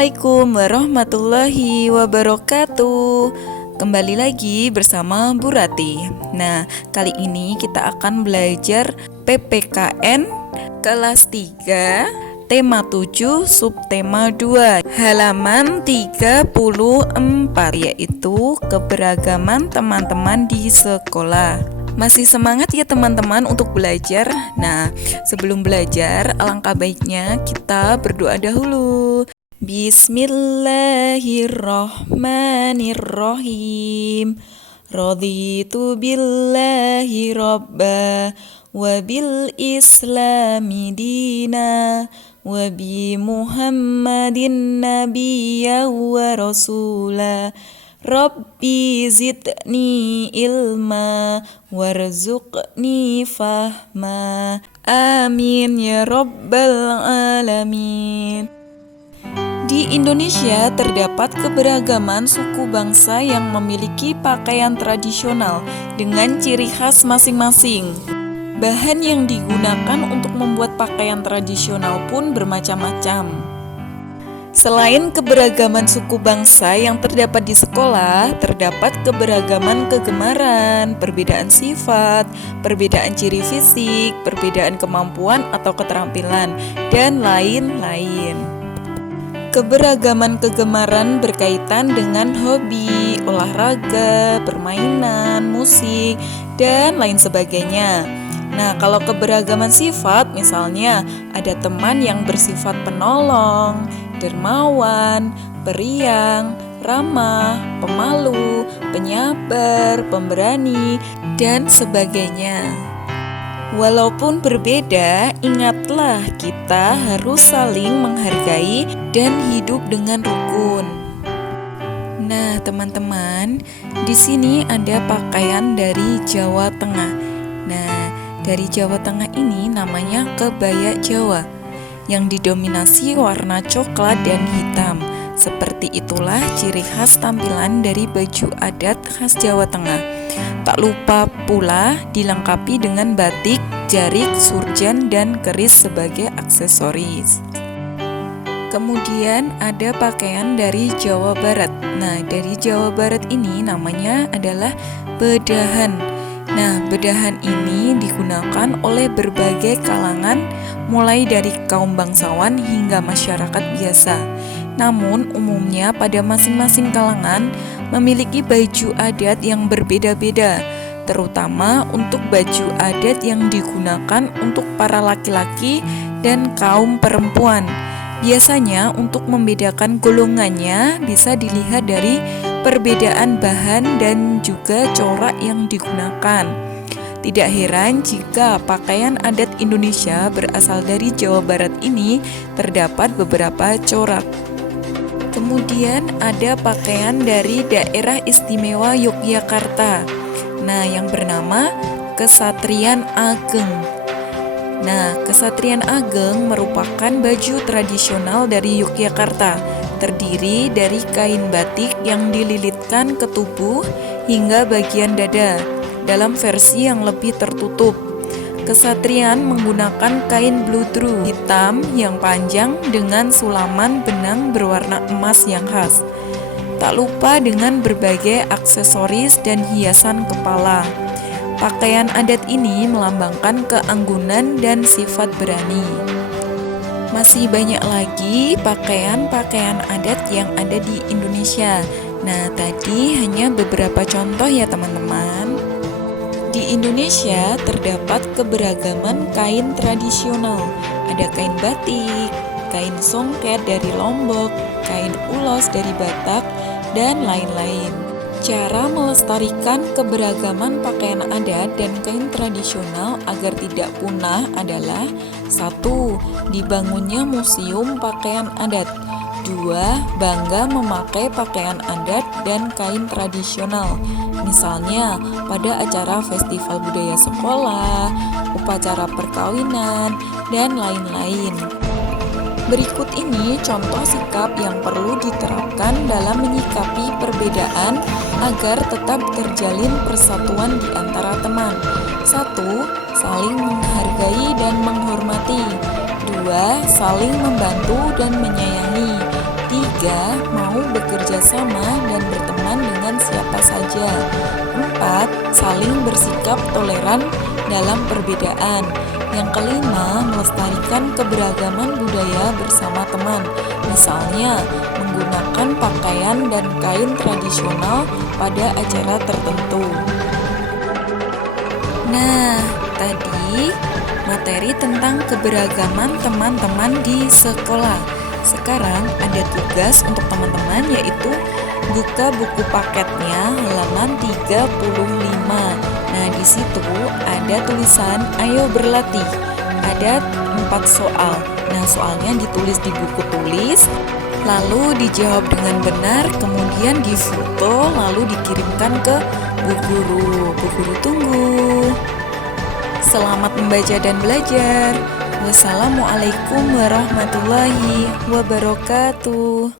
Assalamualaikum warahmatullahi wabarakatuh. Kembali lagi bersama Bu Rati. Nah, kali ini kita akan belajar PPKN kelas 3, tema 7, subtema 2, halaman 34, yaitu keberagaman teman-teman di sekolah. Masih semangat ya teman-teman untuk belajar? Nah, sebelum belajar, alangkah baiknya kita berdoa dahulu. Bismillahirrahmanirrahim. Raditu billahi robba wa bil islami dina wa bi muhammadin nabiyya wa rasula. Rabbi zidni ilma warzuqni fahma. Amin ya rabbal alamin. Di Indonesia terdapat keberagaman suku bangsa yang memiliki pakaian tradisional dengan ciri khas masing-masing. Bahan yang digunakan untuk membuat pakaian tradisional pun bermacam-macam. Selain keberagaman suku bangsa yang terdapat di sekolah, terdapat keberagaman kegemaran, perbedaan sifat, perbedaan ciri fisik, perbedaan kemampuan atau keterampilan, dan lain-lain. Keberagaman kegemaran berkaitan dengan hobi, olahraga, permainan, musik, dan lain sebagainya. Nah, kalau keberagaman sifat, misalnya ada teman yang bersifat penolong, dermawan, periang, ramah, pemalu, penyabar, pemberani, dan sebagainya. Walaupun berbeda, ingatlah kita harus saling menghargai dan hidup dengan rukun. Nah, teman-teman, di sini ada pakaian dari Jawa Tengah. Nah, dari Jawa Tengah ini namanya kebaya Jawa, yang didominasi warna coklat dan hitam. Seperti itulah ciri khas tampilan dari baju adat khas Jawa Tengah. Tak lupa pula dilengkapi dengan batik, jarik, surjan, dan keris sebagai aksesoris. Kemudian ada pakaian dari Jawa Barat. Nah, dari Jawa Barat ini namanya adalah bedahan. Nah, bedahan ini digunakan oleh berbagai kalangan, mulai dari kaum bangsawan hingga masyarakat biasa. Namun, umumnya pada masing-masing kalangan memiliki baju adat yang berbeda-beda, terutama untuk baju adat yang digunakan untuk para laki-laki dan kaum perempuan. Biasanya untuk membedakan golongannya bisa dilihat dari perbedaan bahan dan juga corak yang digunakan. Tidak heran jika pakaian adat Indonesia berasal dari Jawa Barat ini terdapat beberapa corak. Kemudian ada pakaian dari daerah istimewa Yogyakarta. Nah, yang bernama Kesatrian Ageng. Nah, Kesatrian Ageng merupakan baju tradisional dari Yogyakarta, terdiri dari kain batik yang dililitkan ke tubuh hingga bagian dada dalam versi yang lebih tertutup. Kesatrian menggunakan kain bludru hitam yang panjang dengan sulaman benang berwarna emas yang khas. Tak lupa dengan berbagai aksesoris dan hiasan kepala. Pakaian adat ini melambangkan keanggunan dan sifat berani. Masih banyak lagi pakaian-pakaian adat yang ada di Indonesia. Nah, tadi hanya beberapa contoh ya teman-teman. Di Indonesia terdapat keberagaman kain tradisional. Ada kain batik, kain songket dari Lombok, kain ulos dari Batak, dan lain-lain. Cara melestarikan keberagaman pakaian adat dan kain tradisional agar tidak punah adalah 1. Dibangunnya museum pakaian adat. 2. Bangga memakai pakaian adat dan kain tradisional. Misalnya pada acara festival budaya sekolah, upacara perkawinan, dan lain-lain. Berikut ini contoh sikap yang perlu diterapkan dalam menyikapi perbedaan agar tetap terjalin persatuan di antara teman. 1. Saling menghargai dan menghormati. 2. Saling membantu dan menyayangi. 3. 3. Mau bekerja sama dan berteman dengan siapa saja. 4. Saling bersikap toleran dalam perbedaan. Yang kelima, melestarikan keberagaman budaya bersama teman. Misalnya, menggunakan pakaian dan kain tradisional pada acara tertentu. Nah, tadi materi tentang keberagaman teman-teman di sekolah. Sekarang ada tugas untuk teman-teman, yaitu buka buku paketnya halaman 35. Nah, di situ ada tulisan "Ayo berlatih". Ada 4 soal. Nah, soalnya ditulis di buku tulis, lalu dijawab dengan benar, kemudian difoto, lalu dikirimkan ke Bu Guru. Bu Guru tunggu. Selamat membaca dan belajar. Wassalamualaikum warahmatullahi wabarakatuh.